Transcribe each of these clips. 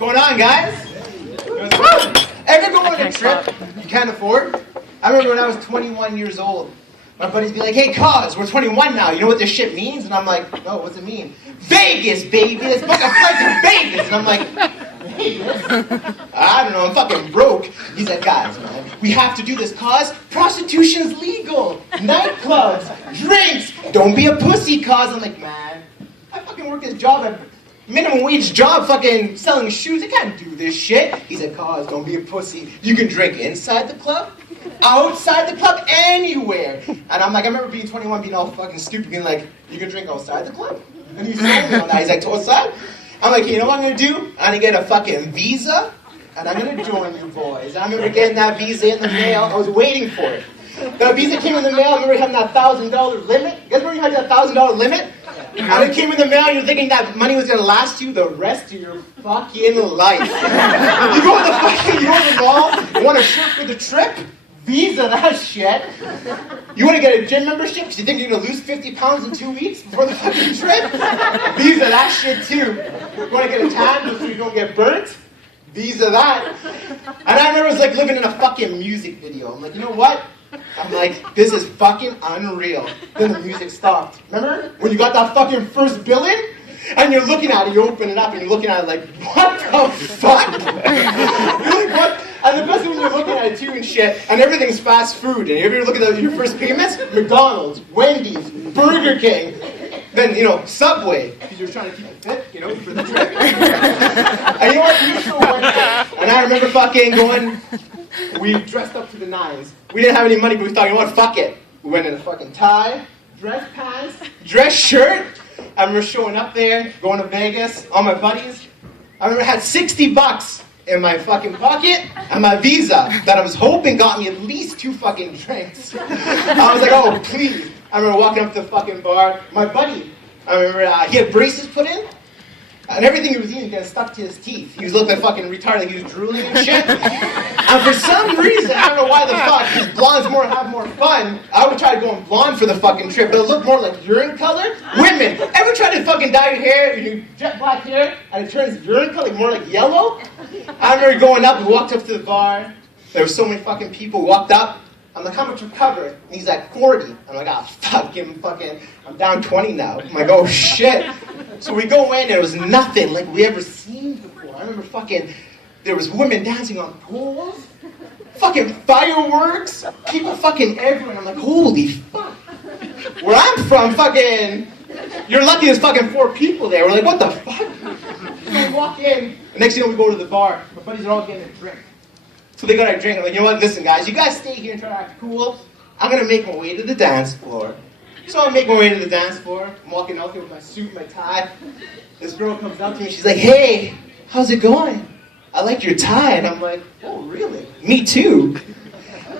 going on, guys? Ever go on a trip you can't afford? I remember when I was 21 years old, my buddies be like, hey, cuz, we're 21 now. You know what this shit means? And I'm like, no, what's it mean? Vegas, baby. Let's book a flight to Vegas. And I'm like, Vegas? I don't know. I'm fucking broke. He's like, guys, man, we have to do this, cuz prostitution's legal. Nightclubs, drinks. Don't be a pussy, cuz. I'm like, man, I fucking work this job at minimum wage job fucking selling shoes. I can't do this shit. He's like, cuz, don't be a pussy. You can drink inside the club, outside the club, anywhere. And I'm like, I remember being 21, being all fucking stupid, being like, you can drink outside the club? And he's saying me on that. He's like, outside? I'm like, you know what I'm gonna do? I'm gonna get a fucking visa, and I'm gonna join you boys. I remember getting that visa in the mail. I was waiting for it. The visa came in the mail. I remember having that $1,000 limit. You guys remember you had that $1,000 limit? And it came in the mail, and you're thinking that money was gonna last you the rest of your fucking life. You go to the mall, you want a shirt for the trip? Visa that shit. You want to get a gym membership because you think you're gonna lose 50 pounds in 2 weeks before the fucking trip? Visa that shit too. You want to get a tan so you don't get burnt? Visa that. And I remember it was like living in a fucking music video. I'm like, you know what? I'm like, this is fucking unreal. Then the music stopped. Remember? When you got that fucking first bill in? And you're looking at it, you open it up and you're looking at it like, what the fuck? You're like, what? And the best thing when you're looking at it too and shit, and everything's fast food. And if you look at your first payments, McDonald's, Wendy's, Burger King, then, you know, Subway, because you're trying to keep it fit, you know, for the trip. And you know what? You still went there. And I remember fucking going, we dressed up to the nines. We didn't have any money, but we thought, you know what, fuck it. We went in a fucking tie, dress pants, dress shirt. I remember showing up there, going to Vegas, all my buddies. I remember I had $60 in my fucking pocket and my visa that I was hoping got me at least 2 fucking drinks. I was like, oh, please. I remember walking up to the fucking bar. My buddy, I remember he had braces put in, and everything he was eating got stuck to his teeth. He was looking fucking retarded, like he was drooling and shit. And for some reason, I don't know why the fuck, because blondes have more fun, I would try to go on blonde for the fucking trip, but it looked more like urine color. Women, ever try to fucking dye your hair, you jet black hair, and it turns urine color more like yellow? I remember going up, we walked up to the bar, there were so many fucking people, walked up, I'm like, how much recovered? And he's like, 40. I'm like, oh, fuck, give him fucking, I'm down 20 now. I'm like, oh, shit. So we go in, and it was nothing like we ever seen before. I remember fucking, there was women dancing on poles, fucking fireworks, people fucking everywhere. I'm like, holy fuck. Where I'm from, fucking, you're lucky there's fucking 4 people there. We're like, what the fuck? So we walk in, and next thing you know, we go to the bar. My buddies are all getting a drink. So they got a drink. I'm like, you know what, listen guys, you guys stay here and try to act cool. I'm gonna make my way to the dance floor. So I make my way to the dance floor. I'm walking out there with my suit, my tie. This girl comes up to me, she's like, hey, how's it going? I like your tie. And I'm like, oh really? Me too.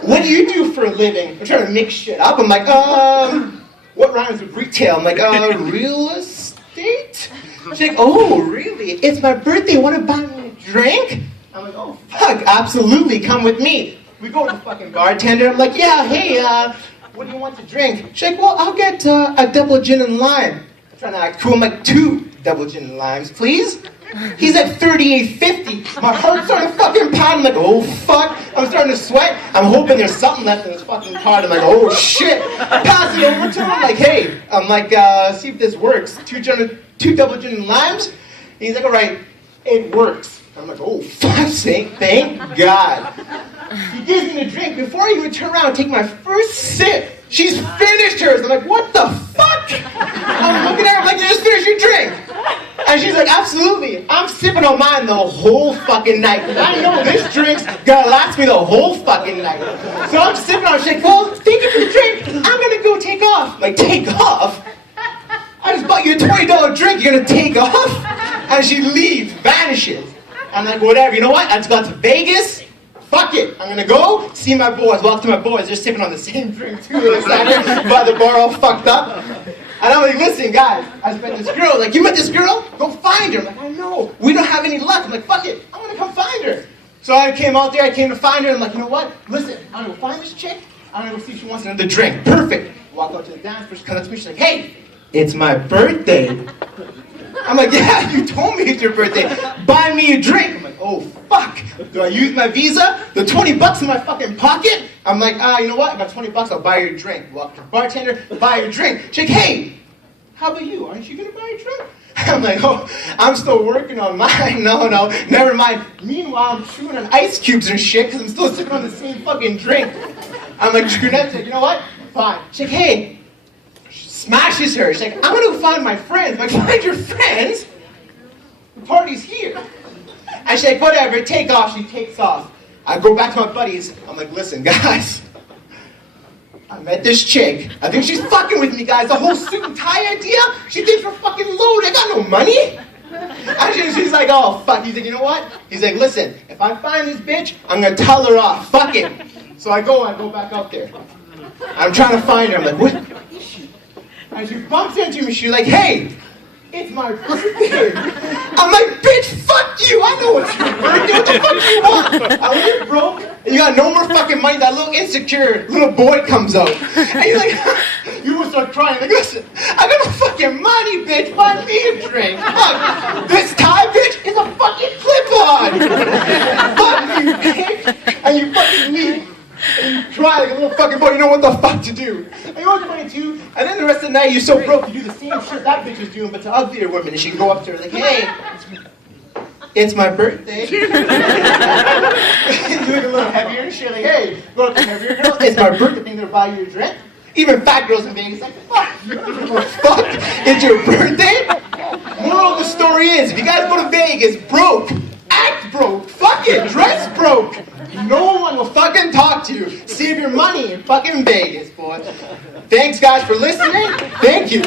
What do you do for a living? I'm trying to make shit up. I'm like, what rhymes with retail? I'm like, real estate? She's like, oh really? It's my birthday, wanna buy me a drink? I'm like, oh, fuck, absolutely, come with me. We go to the fucking bartender. I'm like, yeah, hey, what do you want to drink? She's like, well, I'll get a double gin and lime. I'm trying to act cool. I'm like, 2 double gin and limes, please? He's at $38.50. My heart's starting to fucking pound. I'm like, oh, fuck. I'm starting to sweat. I'm hoping there's something left in this fucking card. I'm like, oh, shit. I pass it over to him. I'm like, hey, I'm like, see if this works. 2 double gin and limes? He's like, all right, it works. I'm like, oh, fuck's sake, thank God. He gives me the drink. Before I even turn around and take my first sip, she's finished hers. I'm like, what the fuck? I'm looking at her, I'm like, you just finished your drink. And she's like, absolutely. I'm sipping on mine the whole fucking night. Because I know this drink's gonna last me the whole fucking night. So I'm sipping on it. She's like, well, thank you for the drink. I'm gonna go take off. I'm like, take off? I just bought you a $20 drink, you're gonna take off? And she leaves, vanishes. I'm like, whatever, you know what? I just got to Vegas. Fuck it. I'm gonna go see my boys. Walk to my boys. They're sipping on the same drink too. They're sat there by the bar all fucked up. And I'm like, listen, guys, I just met this girl. Like, you met this girl? Go find her. I'm like, I know. We don't have any luck. I'm like, fuck it. I'm gonna come find her. So I came out there. I came to find her. I'm like, you know what? Listen, I'm gonna go find this chick. I'm gonna go see if she wants another drink. Perfect. Walk out to the dance. She comes up to me. She's like, hey, it's my birthday. I'm like, yeah, you told me it's your birthday. Buy me a drink. I'm like, oh, fuck. Do I use my Visa? The 20 bucks in my fucking pocket? I'm like, you know what? I got 20 bucks, I'll buy you a drink. Walk to the bartender, buy you a drink. She's like, hey, how about you? Aren't you gonna buy a drink? I'm like, oh, I'm still working on mine. No, never mind. Meanwhile, I'm chewing on ice cubes and shit because I'm still sipping on the same fucking drink. I'm like, Brunette's like, you know what? Fine. She's like, hey. She smashes her. She's like, I'm gonna go find my friends. I'm like, find your friends? The party's here. And she's like, whatever, take off. She takes off. I go back to my buddies. I'm like, listen, guys. I met this chick. I think she's fucking with me, guys. The whole suit and tie idea? She thinks we're fucking loaded. I got no money. And she's like, oh, fuck. He's like, you know what? He's like, listen, if I find this bitch, I'm going to tell her off. Fuck it. So I go back out there. I'm trying to find her. I'm like, what is she? And she bumps into me. She's like, hey, it's my birthday. I'm like, bitch, fuck you. I know it's your birthday. What the fuck do you want? When you're broke and you got no more fucking money, that little insecure little boy comes out. And you're like, you will start crying. Like, listen, I got no fucking money, bitch. Buy me a drink. Fuck. This tie, bitch, is a fucking clip-on. Fuck you, bitch. And you fucking leave. And you cry like a little fucking boy, you know what the fuck to do. And you know what's funny too? And then the rest of the night you're so broke, you do the same shit that bitch was doing, but to uglier women. And she can go up to her like, hey, it's my birthday. Doing a little heavier and shit, like, hey, go up to heavier girls, it's my birthday, think they'll buy you a drink. Even fat girls in Vegas like, fuck, you don't give a fuck, it's your birthday? Moral of the story is, if you guys go to Vegas broke, act broke, fuck it, dress broke. No one will fucking talk to you. Save your money in fucking Vegas, boy. Thanks, guys, for listening. Thank you.